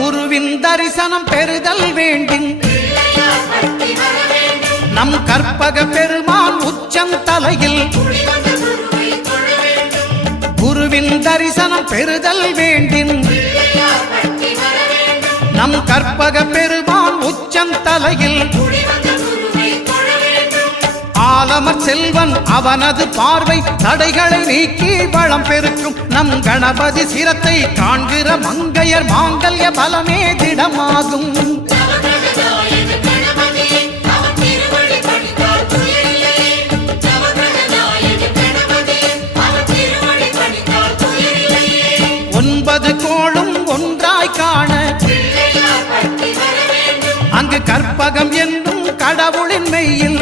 குருவின் தரிசனம் பெறுதல் வேண்டும். நம் கற்பக பெருமான் உச்சந்தலையில் குருவின் தரிசனம் பெறுதல் வேண்டும். நம் கற்பக பெருமான் உச்சந்தலையில் ஆலமர் செல்வன் அவனது பார்வை தடைகளை நீக்கி வளம் பெருக்கும். நம் கணபதி சிரத்தை காண்கிற மங்கையர் மாங்கல்ய பலமே திடமாகும். ஒன்பது கோளும் ஒன்றாய் காண அங்கு கற்பகம் என்னும் கடவுளின் மெய்யில்